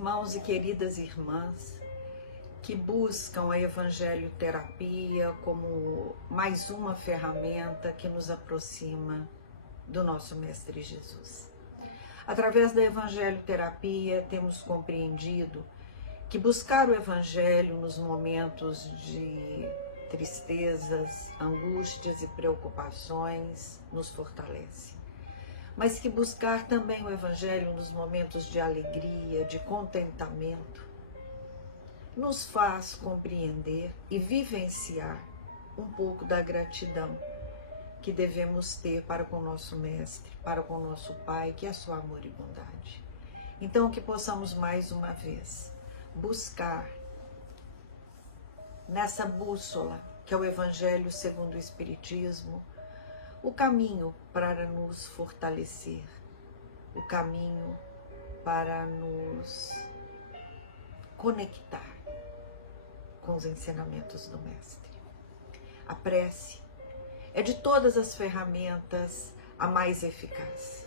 irmãos e queridas irmãs que buscam a evangelho-terapia como mais uma ferramenta que nos aproxima do nosso Mestre Jesus. Através da evangelho-terapia, temos compreendido que buscar o evangelho nos momentos de tristezas, angústias e preocupações nos fortalece. Mas que buscar também o evangelho nos momentos de alegria, de contentamento, nos faz compreender e vivenciar um pouco da gratidão que devemos ter para com o nosso Mestre, para com o nosso Pai, que é só amor e bondade. Então, que possamos mais uma vez buscar nessa bússola, que é o Evangelho segundo o Espiritismo, o caminho para nos fortalecer, o caminho para nos conectar com os ensinamentos do Mestre. A prece é de todas as ferramentas a mais eficaz,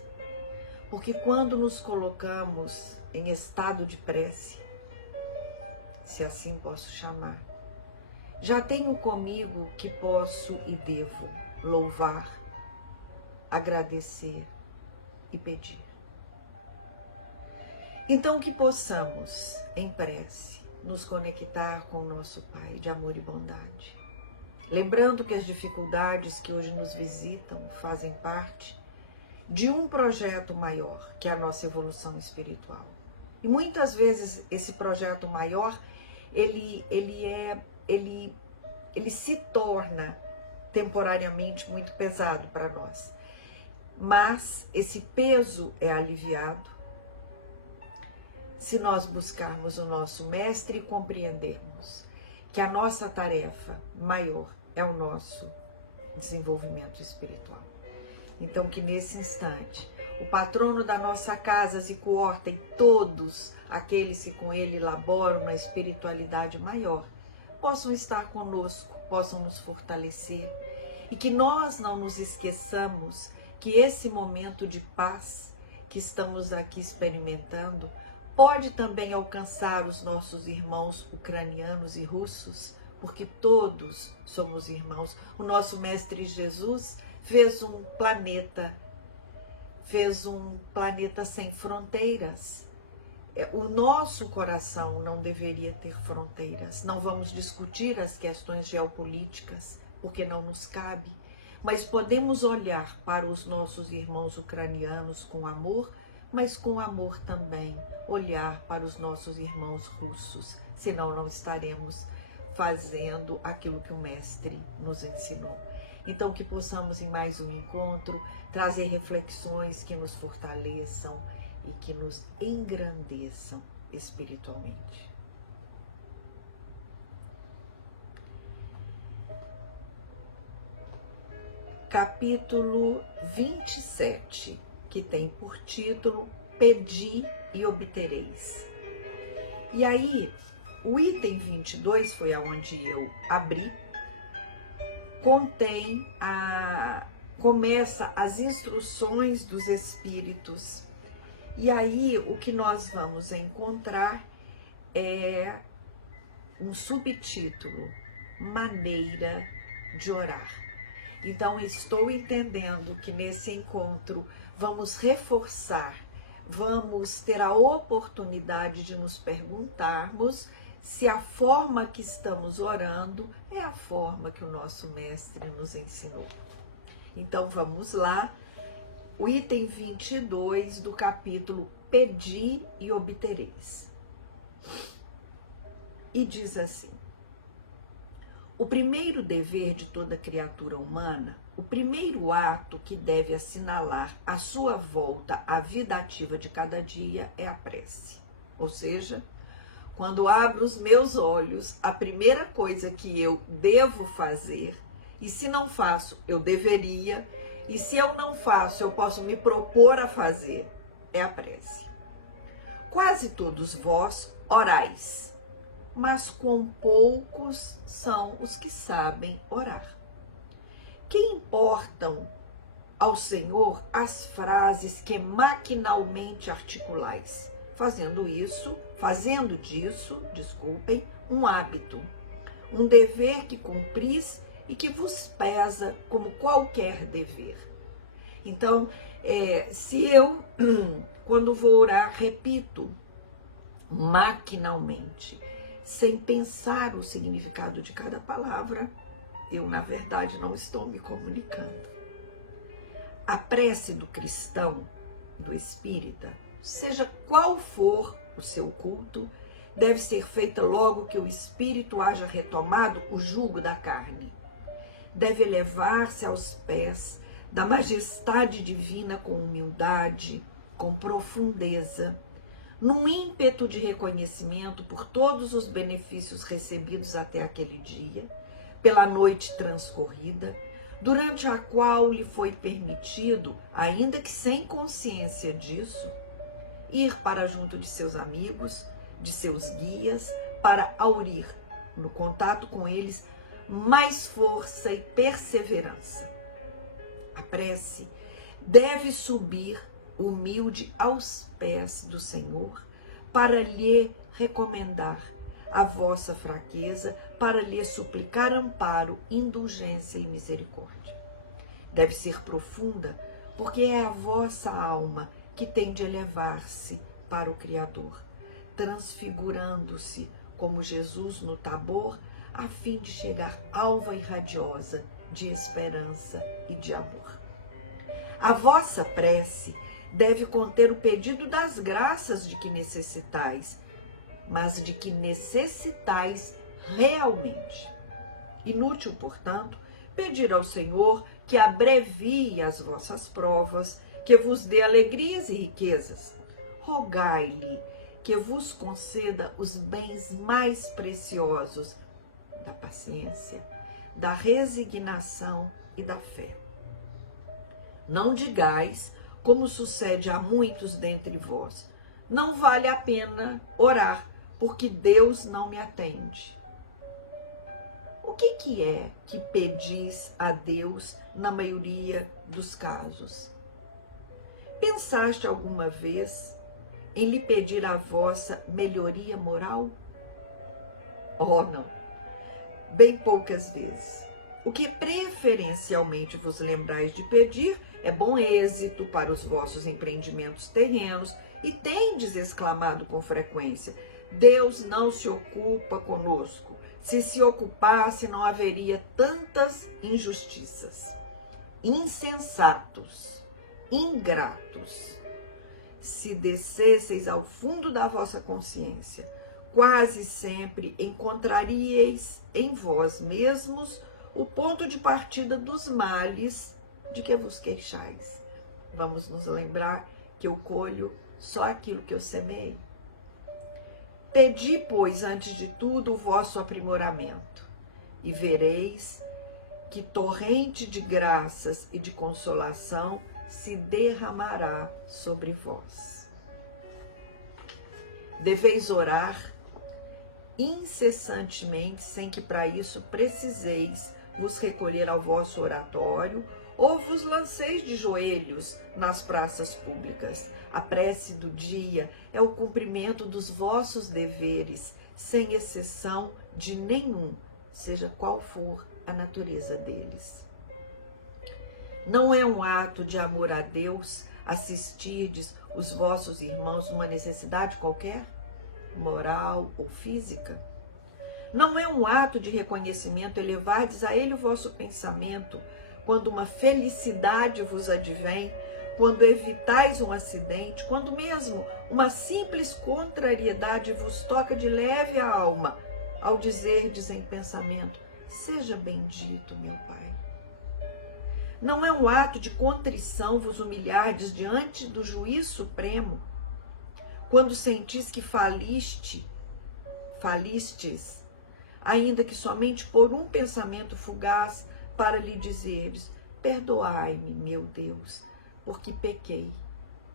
porque quando nos colocamos em estado de prece, se assim posso chamar, já tenho comigo que posso e devo louvar, agradecer e pedir. Então que possamos, em prece, nos conectar com o nosso Pai de amor e bondade. Lembrando que as dificuldades que hoje nos visitam fazem parte de um projeto maior, que é a nossa evolução espiritual. E muitas vezes esse projeto maior, ele se torna temporariamente muito pesado para nós. Mas esse peso é aliviado se nós buscarmos o nosso Mestre e compreendermos que a nossa tarefa maior é o nosso desenvolvimento espiritual. Então que nesse instante, o patrono da nossa casa, Zico Horta, e todos aqueles que com ele laboram na espiritualidade maior, possam estar conosco, possam nos fortalecer, e que nós não nos esqueçamos que esse momento de paz que estamos aqui experimentando pode também alcançar os nossos irmãos ucranianos e russos, porque todos somos irmãos. O nosso Mestre Jesus fez um planeta sem fronteiras. O nosso coração não deveria ter fronteiras. Não vamos discutir as questões geopolíticas, porque não nos cabe, mas podemos olhar para os nossos irmãos ucranianos com amor, mas com amor também olhar para os nossos irmãos russos, senão não estaremos fazendo aquilo que o Mestre nos ensinou. Então que possamos em mais um encontro trazer reflexões que nos fortaleçam e que nos engrandeçam espiritualmente. Capítulo 27, que tem por título Pedi e obtereis. E aí, o item 22 foi aonde eu abri, começa as instruções dos espíritos. E aí o que nós vamos encontrar é um subtítulo, Maneira de Orar. Então estou entendendo que nesse encontro vamos reforçar, vamos ter a oportunidade de nos perguntarmos se a forma que estamos orando é a forma que o nosso Mestre nos ensinou. Então vamos lá, o item 22 do capítulo Pedi e obtereis. E diz assim: o primeiro dever de toda criatura humana, o primeiro ato que deve assinalar a sua volta à vida ativa de cada dia é a prece. Ou seja, quando abro os meus olhos, a primeira coisa que eu devo fazer, e se não faço, eu deveria, e se eu não faço, eu posso me propor a fazer, é a prece. Quase todos vós orais, mas com poucos são os que sabem orar. Que importam ao Senhor as frases que maquinalmente articulais, fazendo disso, um hábito, um dever que cumpris e que vos pesa como qualquer dever. Então, se eu, quando vou orar, repito maquinalmente, sem pensar o significado de cada palavra, eu, na verdade, não estou me comunicando. A prece do cristão, do espírita, seja qual for o seu culto, deve ser feita logo que o espírito haja retomado o jugo da carne. Deve elevar-se aos pés da majestade divina com humildade, com profundeza, num ímpeto de reconhecimento por todos os benefícios recebidos até aquele dia, pela noite transcorrida, durante a qual lhe foi permitido, ainda que sem consciência disso, ir para junto de seus amigos, de seus guias, para aurir, no contato com eles, mais força e perseverança. A prece deve subir humilde aos pés do Senhor para lhe recomendar a vossa fraqueza, para lhe suplicar amparo, indulgência e misericórdia. Deve ser profunda, porque é a vossa alma que tem de elevar-se para o Criador, transfigurando-se como Jesus no Tabor, a fim de chegar alva e radiosa de esperança e de amor. A vossa prece deve conter o pedido das graças de que necessitais, mas de que necessitais realmente. Inútil, portanto, pedir ao Senhor que abrevie as vossas provas, que vos dê alegrias e riquezas. Rogai-lhe que vos conceda os bens mais preciosos da paciência, da resignação e da fé. Não digais, como sucede a muitos dentre vós, não vale a pena orar, porque Deus não me atende. O que é que pedis a Deus na maioria dos casos? Pensaste alguma vez em lhe pedir a vossa melhoria moral? Oh, não, bem poucas vezes. O que preferencialmente vos lembrais de pedir é bom êxito para os vossos empreendimentos terrenos, e tendes exclamado com frequência: Deus não se ocupa conosco. Se se ocupasse, não haveria tantas injustiças. Insensatos, ingratos. Se descesseis ao fundo da vossa consciência, quase sempre encontraríeis em vós mesmos o ponto de partida dos males de que vos queixais. Vamos nos lembrar que eu colho só aquilo que eu semeei. Pedi, pois, antes de tudo, o vosso aprimoramento, e vereis que torrente de graças e de consolação se derramará sobre vós. Deveis orar incessantemente, sem que para isso preciseis vos recolher ao vosso oratório ou vos lanceis de joelhos nas praças públicas. A prece do dia é o cumprimento dos vossos deveres, sem exceção de nenhum, seja qual for a natureza deles. Não é um ato de amor a Deus assistirdes os vossos irmãos numa necessidade qualquer, moral ou física? Não é um ato de reconhecimento elevardes a Ele o vosso pensamento, quando uma felicidade vos advém, quando evitais um acidente, quando mesmo uma simples contrariedade vos toca de leve a alma, ao dizerdes em pensamento: seja bendito, meu Pai. Não é um ato de contrição vos humilhardes diante do juiz supremo, quando sentis que falistes, ainda que somente por um pensamento fugaz, para lhe dizeres: perdoai-me, meu Deus, porque pequei,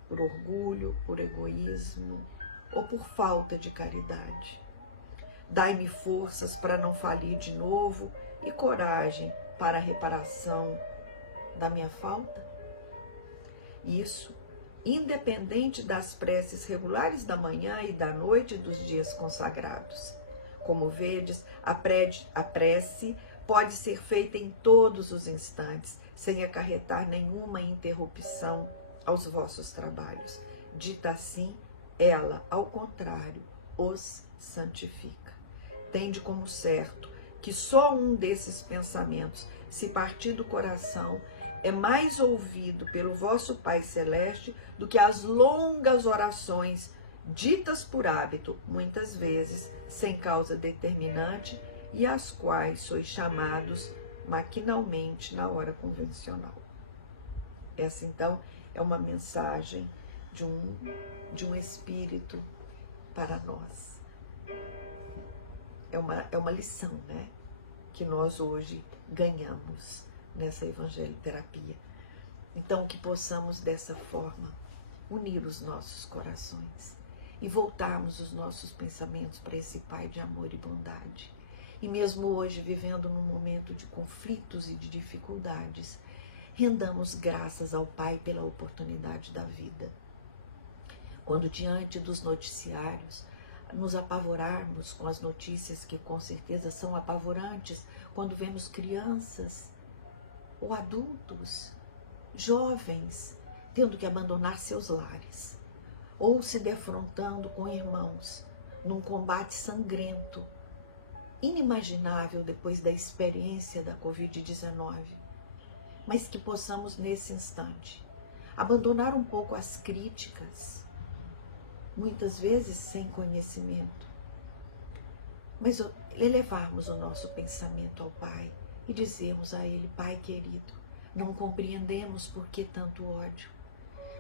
por orgulho, por egoísmo ou por falta de caridade. Dai-me forças para não falir de novo e coragem para a reparação da minha falta. Isso independente das preces regulares da manhã e da noite dos dias consagrados. Como vedes, a prece pode ser feita em todos os instantes, sem acarretar nenhuma interrupção aos vossos trabalhos. Dita assim, ela, ao contrário, os santifica. Tende como certo que só um desses pensamentos, se partir do coração, é mais ouvido pelo vosso Pai Celeste do que as longas orações ditas por hábito, muitas vezes sem causa determinante, e às quais sois chamados maquinalmente na hora convencional. Essa, então, é uma mensagem de um espírito para nós. É uma lição, né? Que nós hoje ganhamos nessa evangeliterapia. Então, que possamos dessa forma unir os nossos corações e voltarmos os nossos pensamentos para esse Pai de amor e bondade. E mesmo hoje, vivendo num momento de conflitos e de dificuldades, rendamos graças ao Pai pela oportunidade da vida. Quando diante dos noticiários nos apavorarmos com as notícias que com certeza são apavorantes, quando vemos crianças ou adultos, jovens, tendo que abandonar seus lares, ou se defrontando com irmãos num combate sangrento, inimaginável depois da experiência da Covid-19, mas que possamos nesse instante abandonar um pouco as críticas, muitas vezes sem conhecimento, mas elevarmos o nosso pensamento ao Pai e dizermos a Ele: Pai querido, não compreendemos por que tanto ódio,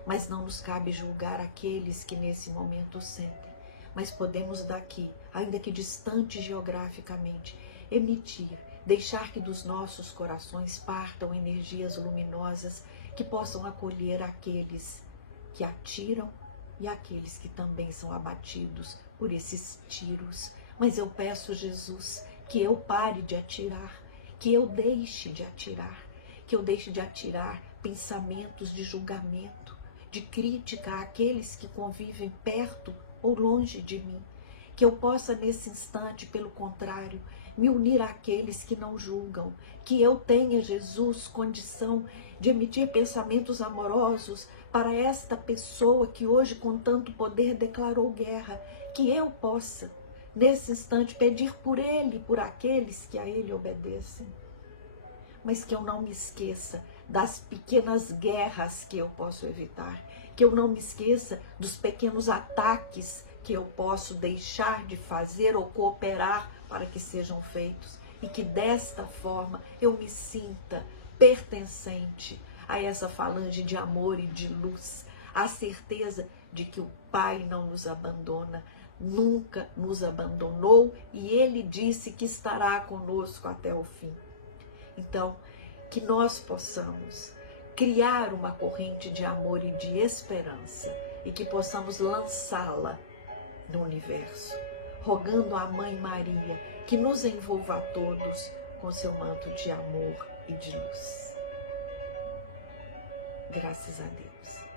mas não nos cabe julgar aqueles que nesse momento sentem, mas podemos daqui, ainda que distante geograficamente, deixar que dos nossos corações partam energias luminosas que possam acolher aqueles que atiram e aqueles que também são abatidos por esses tiros. Mas eu peço, Jesus, que eu pare de atirar, que eu deixe de atirar, que eu deixe de atirar pensamentos de julgamento, de crítica àqueles que convivem perto ou longe de mim, que eu possa nesse instante, pelo contrário, me unir àqueles que não julgam, que eu tenha, Jesus, condição de emitir pensamentos amorosos para esta pessoa que hoje com tanto poder declarou guerra, que eu possa nesse instante pedir por ele e por aqueles que a ele obedecem, mas que eu não me esqueça das pequenas guerras que eu posso evitar, que eu não me esqueça dos pequenos ataques que eu posso deixar de fazer ou cooperar para que sejam feitos, e que desta forma eu me sinta pertencente a essa falange de amor e de luz, a certeza de que o Pai não nos abandona, nunca nos abandonou, e Ele disse que estará conosco até o fim. Então, que nós possamos criar uma corrente de amor e de esperança e que possamos lançá-la no universo, rogando à Mãe Maria que nos envolva a todos com seu manto de amor e de luz. Graças a Deus.